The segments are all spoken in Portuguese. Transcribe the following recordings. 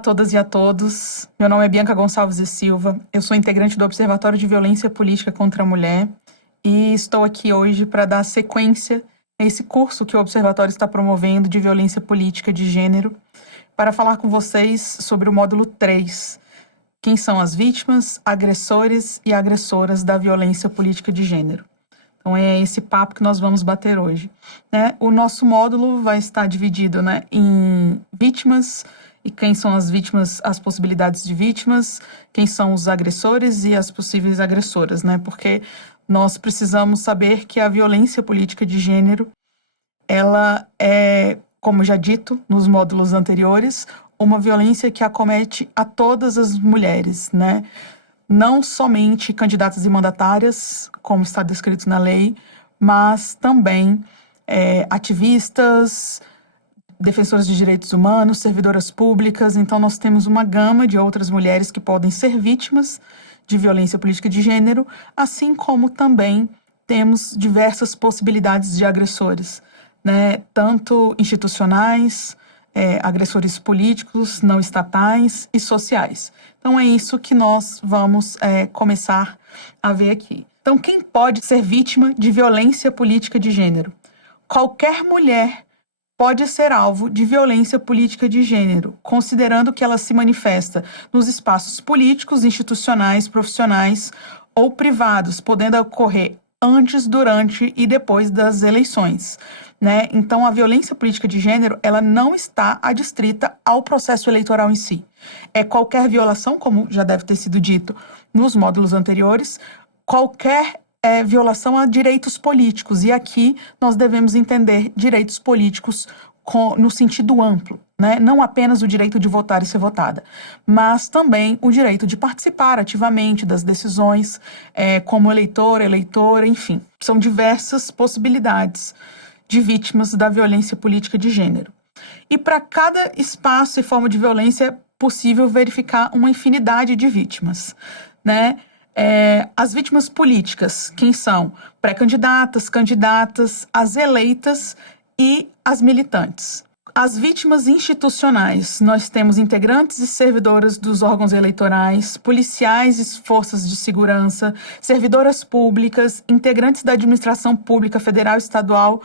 todas e a todos. Meu nome é Bianca Gonçalves e Silva. Eu sou integrante do Observatório de Violência Política contra a Mulher e estou aqui hoje para dar sequência a esse curso que o Observatório está promovendo de violência política de gênero, para falar com vocês sobre o módulo 3. Quem são as vítimas, agressores e agressoras da violência política de gênero? Então, é esse papo que nós vamos bater hoje, né? O nosso módulo vai estar dividido, né, em vítimas, e quem são as vítimas, as possibilidades de vítimas, quem são os agressores e as possíveis agressoras, né? Porque nós precisamos saber que a violência política de gênero, ela é, como já dito nos módulos anteriores, uma violência que acomete a todas as mulheres, né? Não somente candidatas e mandatárias, como está descrito na lei, mas também ativistas, defensoras de direitos humanos, servidoras públicas. Então, nós temos uma gama de outras mulheres que podem ser vítimas de violência política de gênero, assim como também temos diversas possibilidades de agressores, né? Tanto institucionais, agressores políticos, não estatais e sociais. Então, é isso que nós vamos começar a ver aqui. Então, quem pode ser vítima de violência política de gênero? Qualquer mulher pode ser alvo de violência política de gênero, considerando que ela se manifesta nos espaços políticos, institucionais, profissionais ou privados, podendo ocorrer antes, durante e depois das eleições, né? Então, a violência política de gênero, ela não está adstrita ao processo eleitoral em si. É qualquer violação, como já deve ter sido dito nos módulos anteriores, qualquer violação a direitos políticos. E aqui nós devemos entender direitos políticos no sentido amplo, né? Não apenas o direito de votar e ser votada, mas também o direito de participar ativamente das decisões, como eleitora, enfim. São diversas possibilidades de vítimas da violência política de gênero. E para cada espaço e forma de violência é possível verificar uma infinidade de vítimas, né? As vítimas políticas, quem são? Pré-candidatas, candidatas, as eleitas e as militantes. As vítimas institucionais, nós temos integrantes e servidoras dos órgãos eleitorais, policiais e forças de segurança, servidoras públicas, integrantes da administração pública federal, estadual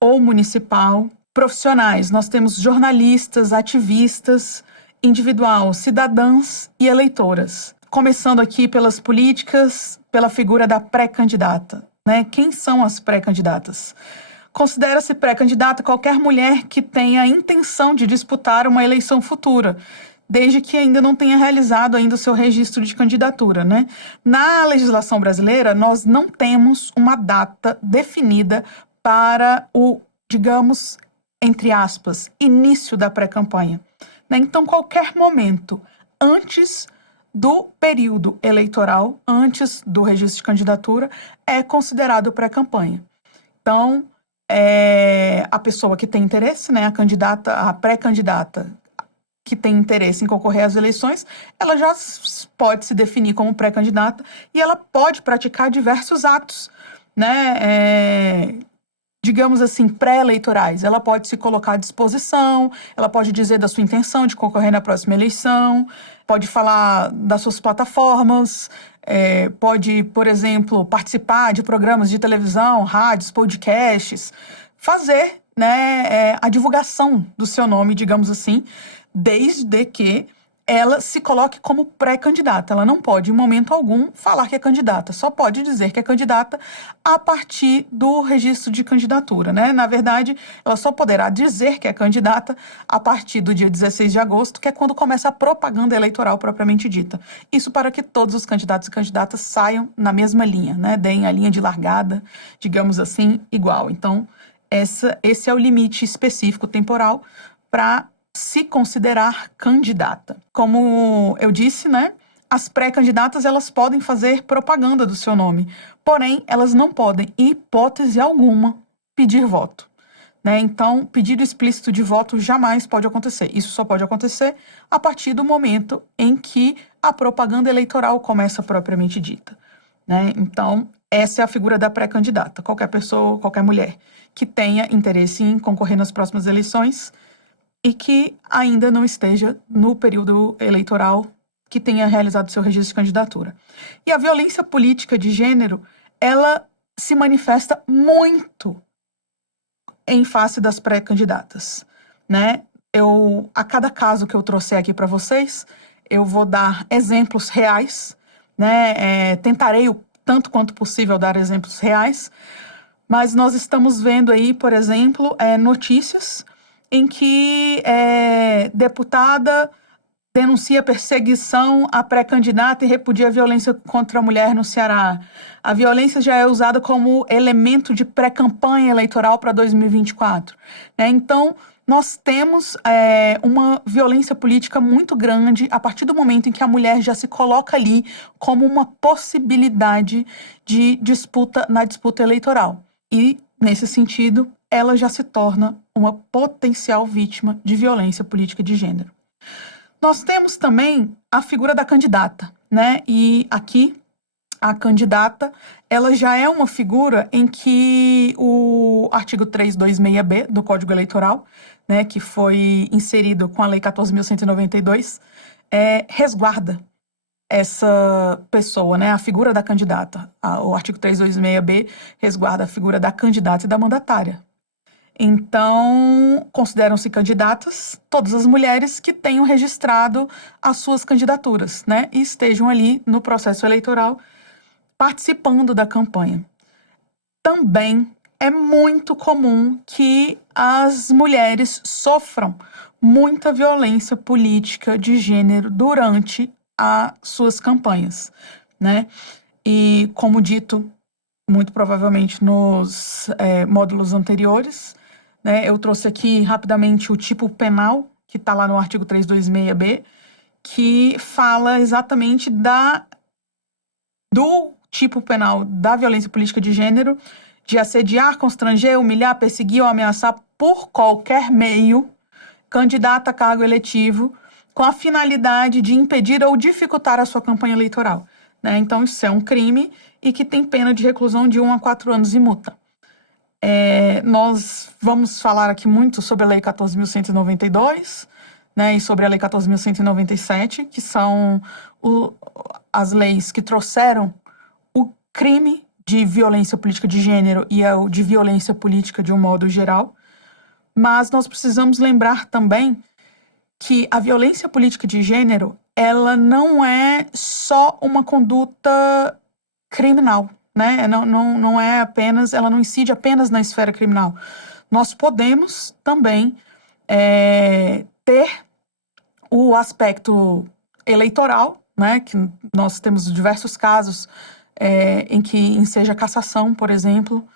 ou municipal. Profissionais, nós temos jornalistas, ativistas, individual, cidadãs e eleitoras. Começando aqui pelas políticas, pela figura da pré-candidata, né? Quem são as pré-candidatas? Considera-se pré-candidata qualquer mulher que tenha a intenção de disputar uma eleição futura, desde que ainda não tenha realizado ainda o seu registro de candidatura, né? Na legislação brasileira, nós não temos uma data definida para o, digamos, entre aspas, início da pré-campanha, né? Então, qualquer momento antes do período eleitoral, antes do registro de candidatura, é considerado pré-campanha. Então, a pessoa que tem interesse, né, a pré-candidata que tem interesse em concorrer às eleições, ela já pode se definir como pré-candidata e ela pode praticar diversos atos, né, digamos assim, pré-eleitorais. Ela pode se colocar à disposição, ela pode dizer da sua intenção de concorrer na próxima eleição, pode falar das suas plataformas, pode, por exemplo, participar de programas de televisão, rádios, podcasts, fazer, né, a divulgação do seu nome, digamos assim, desde que ela se coloque como pré-candidata. Ela não pode, em momento algum, falar que é candidata. Só pode dizer que é candidata a partir do registro de candidatura, né? Na verdade, ela só poderá dizer que é candidata a partir do dia 16 de agosto, que é quando começa a propaganda eleitoral propriamente dita. Isso para que todos os candidatos e candidatas saiam na mesma linha, né? Deem a linha de largada, digamos assim, igual. Então, esse é o limite específico temporal para se considerar candidata. Como eu disse, né, as pré-candidatas, elas podem fazer propaganda do seu nome, porém, elas não podem, em hipótese alguma, pedir voto, né? Então, pedido explícito de voto jamais pode acontecer. Isso só pode acontecer a partir do momento em que a propaganda eleitoral começa propriamente dita, né? Então, essa é a figura da pré-candidata. Qualquer pessoa, qualquer mulher que tenha interesse em concorrer nas próximas eleições e que ainda não esteja no período eleitoral que tenha realizado seu registro de candidatura. E a violência política de gênero, ela se manifesta muito em face das pré-candidatas, né? A cada caso que eu trouxer aqui para vocês, eu vou dar exemplos reais, né? Tentarei o tanto quanto possível dar exemplos reais, mas nós estamos vendo aí, por exemplo, notícias em que deputada denuncia perseguição à pré-candidata e repudia a violência contra a mulher no Ceará. A violência já é usada como elemento de pré-campanha eleitoral para 2024. Né? Então, nós temos uma violência política muito grande a partir do momento em que a mulher já se coloca ali como uma possibilidade de disputa na disputa eleitoral. E, nesse sentido, ela já se torna uma potencial vítima de violência política de gênero. Nós temos também a figura da candidata, né? E aqui, a candidata, ela já é uma figura em que o artigo 326B do Código Eleitoral, né, que foi inserido com a Lei 14.192, resguarda essa pessoa, né, a figura da candidata. O artigo 326B resguarda a figura da candidata e da mandatária. Então, consideram-se candidatas todas as mulheres que tenham registrado as suas candidaturas, né, e estejam ali no processo eleitoral participando da campanha. Também é muito comum que as mulheres sofram muita violência política de gênero durante as suas campanhas, né? E, como dito, muito provavelmente nos módulos anteriores, né, eu trouxe aqui rapidamente o tipo penal, que está lá no artigo 326B, que fala exatamente do tipo penal da violência política de gênero, de assediar, constranger, humilhar, perseguir ou ameaçar por qualquer meio candidata a cargo eletivo com a finalidade de impedir ou dificultar a sua campanha eleitoral. Né? Então, isso é um crime e que tem pena de reclusão de 1 a 4 anos e multa. Nós vamos falar aqui muito sobre a Lei 14.192, né, e sobre a Lei 14.197, que são as leis que trouxeram o crime de violência política de gênero e o de violência política de um modo geral. Mas nós precisamos lembrar também que a violência política de gênero, ela não é só uma conduta criminal, né? Não é apenas, ela não incide apenas na esfera criminal. Nós podemos também ter o aspecto eleitoral, né? Que nós temos diversos casos em que enseja cassação, por exemplo.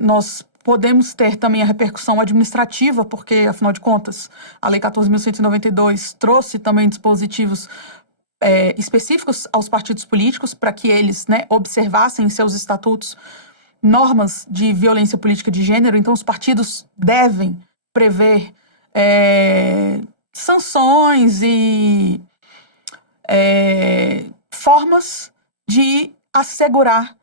Nós podemos ter também a repercussão administrativa, porque, afinal de contas, a Lei 14.192 trouxe também dispositivos específicos aos partidos políticos para que eles, né, observassem em seus estatutos normas de violência política de gênero. Então, os partidos devem prever sanções e formas de assegurar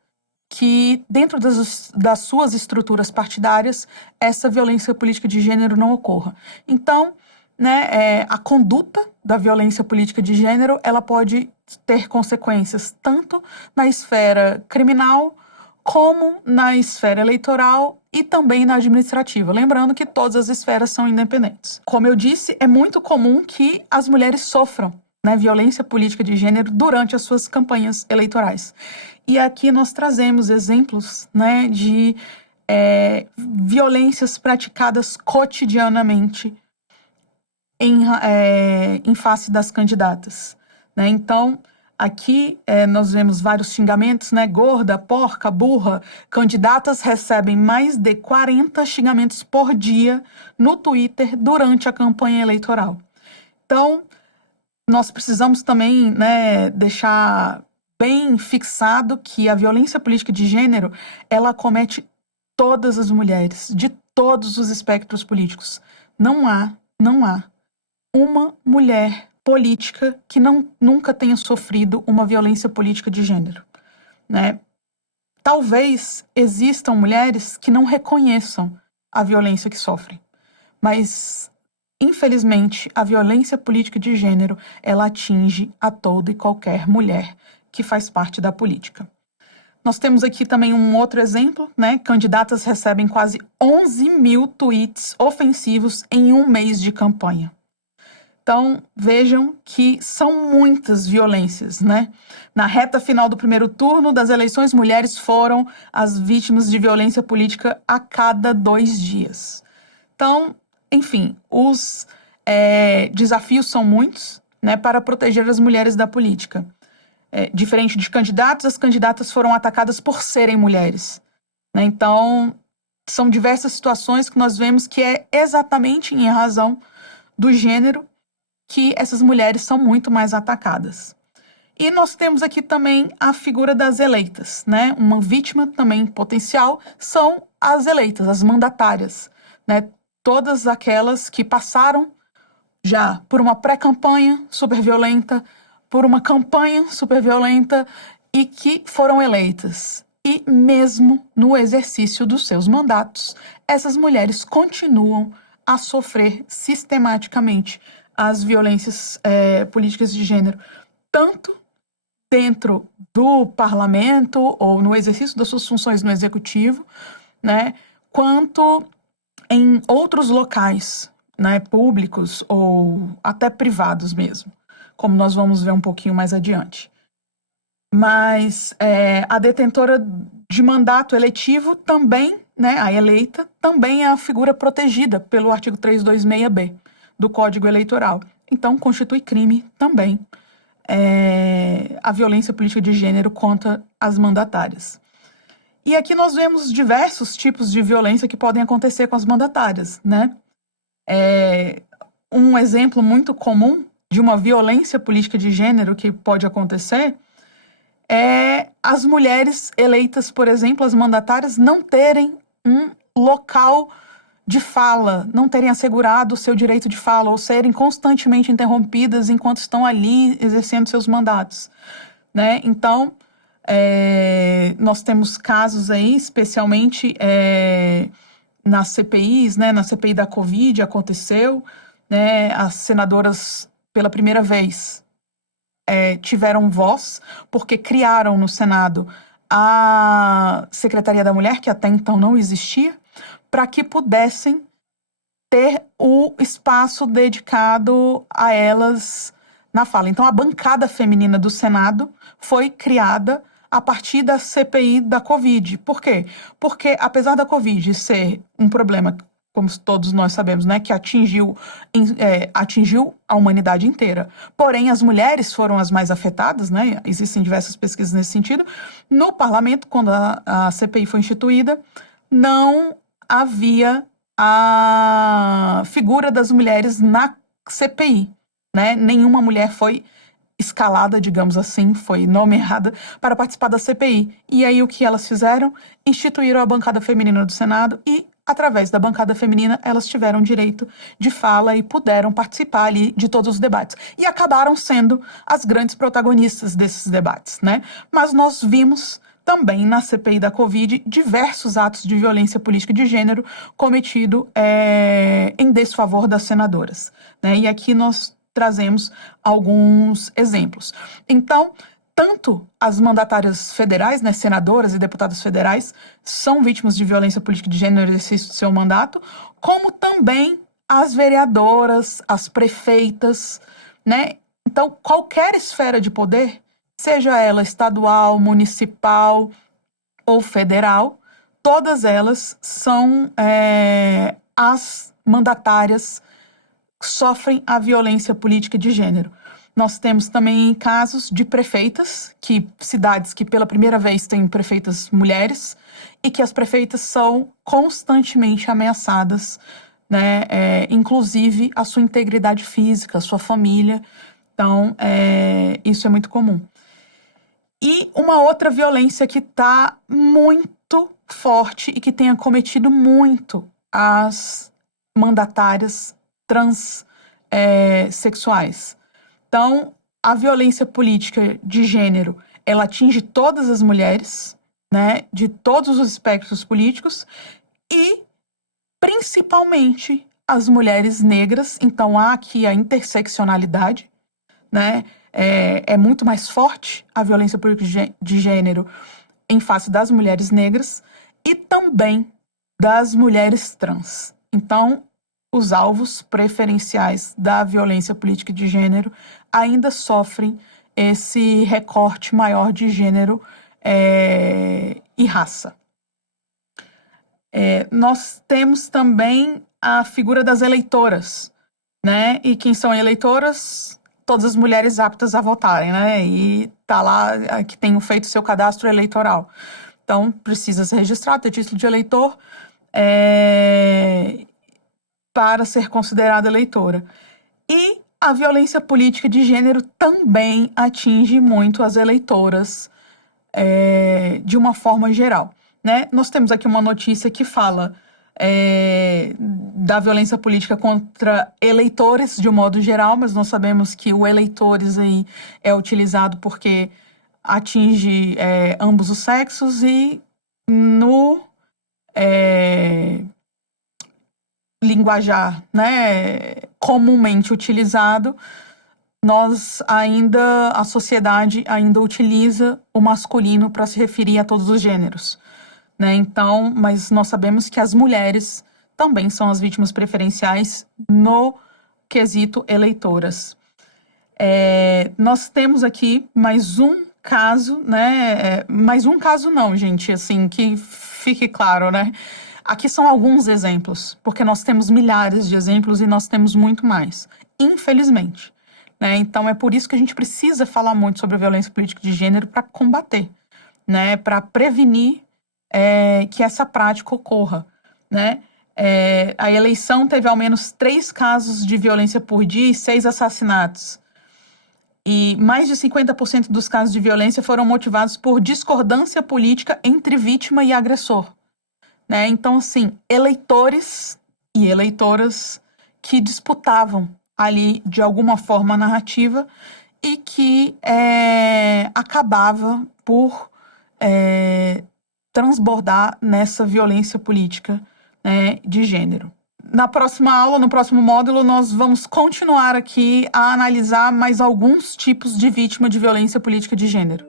que dentro das suas estruturas partidárias essa violência política de gênero não ocorra. Então, né, a conduta da violência política de gênero, ela pode ter consequências tanto na esfera criminal como na esfera eleitoral e também na administrativa. Lembrando que todas as esferas são independentes. Como eu disse, é muito comum que as mulheres sofram, né, violência política de gênero durante as suas campanhas eleitorais. E aqui nós trazemos exemplos, né, de violências praticadas cotidianamente em face das candidatas. Né? Então, aqui nós vemos vários xingamentos, né? Gorda, porca, burra. Candidatas recebem mais de 40 xingamentos por dia no Twitter durante a campanha eleitoral. Então, nós precisamos também, né, deixar bem fixado que a violência política de gênero, ela acomete todas as mulheres, de todos os espectros políticos. Não há uma mulher política que nunca tenha sofrido uma violência política de gênero, né? Talvez existam mulheres que não reconheçam a violência que sofrem, mas infelizmente, a violência política de gênero, ela atinge a toda e qualquer mulher que faz parte da política. Nós temos aqui também um outro exemplo, né? Candidatas recebem quase 11 mil tweets ofensivos em um mês de campanha. Então, vejam que são muitas violências, né? Na reta final do primeiro turno das eleições, mulheres foram as vítimas de violência política a cada 2 dias. Então, enfim, os desafios são muitos, né, para proteger as mulheres da política. Diferente de candidatos, as candidatas foram atacadas por serem mulheres, né? Então, são diversas situações que nós vemos que é exatamente em razão do gênero que essas mulheres são muito mais atacadas. E nós temos aqui também a figura das eleitas, né? Uma vítima também potencial são as eleitas, as mandatárias, né? Todas aquelas que passaram já por uma pré-campanha super violenta, por uma campanha super violenta e que foram eleitas. E mesmo no exercício dos seus mandatos, essas mulheres continuam a sofrer sistematicamente as violências políticas de gênero, tanto dentro do parlamento ou no exercício das suas funções no executivo, né, quanto em outros locais, né, públicos ou até privados mesmo, como nós vamos ver um pouquinho mais adiante. Mas a detentora de mandato eletivo também, né, a eleita, também é a figura protegida pelo artigo 326B do Código Eleitoral. Então, constitui crime também a violência política de gênero contra as mandatárias. E aqui nós vemos diversos tipos de violência que podem acontecer com as mandatárias, né? Um exemplo muito comum de uma violência política de gênero que pode acontecer é as mulheres eleitas, por exemplo, as mandatárias, não terem um local de fala, não terem assegurado o seu direito de fala ou serem constantemente interrompidas enquanto estão ali exercendo seus mandatos, né? Então, nós temos casos aí, especialmente nas CPIs, né? Na CPI da Covid aconteceu, né? As senadoras, pela primeira vez, tiveram voz, porque criaram no Senado a Secretaria da Mulher, que até então não existia, para que pudessem ter o espaço dedicado a elas na fala. Então, a bancada feminina do Senado foi criada a partir da CPI da Covid. Por quê? Porque, apesar da Covid ser um problema, como todos nós sabemos, né, que atingiu a humanidade inteira, porém, as mulheres foram as mais afetadas, né? Existem diversas pesquisas nesse sentido. No parlamento, quando a CPI foi instituída, não havia a figura das mulheres na CPI, né? Nenhuma mulher foi escalada, digamos assim, foi nomeada para participar da CPI. E aí o que elas fizeram? Instituíram a bancada feminina do Senado e, através da bancada feminina, elas tiveram direito de fala e puderam participar ali de todos os debates. E acabaram sendo as grandes protagonistas desses debates, né? Mas nós vimos também na CPI da Covid diversos atos de violência política de gênero cometido em desfavor das senadoras, né? E aqui nós trazemos alguns exemplos. Então, tanto as mandatárias federais, né, senadoras e deputadas federais, são vítimas de violência política de gênero no exercício do seu mandato, como também as vereadoras, as prefeitas, né? Então, qualquer esfera de poder, seja ela estadual, municipal ou federal, todas elas são as mandatárias que sofrem a violência política de gênero. Nós temos também casos de prefeitas, cidades que pela primeira vez têm prefeitas mulheres, e que as prefeitas são constantemente ameaçadas, né? Inclusive a sua integridade física, a sua família. Então, isso é muito comum. E uma outra violência que está muito forte e que tem acometido muito as mandatárias transexuais. Então, a violência política de gênero, ela atinge todas as mulheres, né, de todos os espectros políticos e, principalmente, as mulheres negras. Então, há aqui a interseccionalidade, né? É muito mais forte a violência política de gênero em face das mulheres negras e também das mulheres trans. Então, os alvos preferenciais da violência política de gênero ainda sofrem esse recorte maior de gênero e raça. Nós temos também a figura das eleitoras, né? E quem são eleitoras? Todas as mulheres aptas a votarem, né? E tá lá que tenham feito seu cadastro eleitoral. Então, precisa ser registrado, ter título de eleitor para ser considerada eleitora. E a violência política de gênero também atinge muito as eleitoras de uma forma geral, né? Nós temos aqui uma notícia que fala da violência política contra eleitores de um modo geral, mas nós sabemos que o eleitores aí é utilizado porque atinge ambos os sexos e no linguajar, né, comumente utilizado, a sociedade ainda utiliza o masculino para se referir a todos os gêneros, né? Então, mas nós sabemos que as mulheres também são as vítimas preferenciais no quesito eleitoras. Nós temos aqui mais um caso, né? Mais um caso não, gente, assim, que fique claro, né? Aqui são alguns exemplos, porque nós temos milhares de exemplos e nós temos muito mais, infelizmente, né? Então, é por isso que a gente precisa falar muito sobre a violência política de gênero para combater, né? Para prevenir que essa prática ocorra, né? A eleição teve ao menos 3 casos de violência por dia e 6 assassinatos. E mais de 50% dos casos de violência foram motivados por discordância política entre vítima e agressor, né? Então, assim, eleitores e eleitoras que disputavam ali, de alguma forma, a narrativa e que acabava por transbordar nessa violência política, né, de gênero. Na próxima aula, no próximo módulo, nós vamos continuar aqui a analisar mais alguns tipos de vítima de violência política de gênero.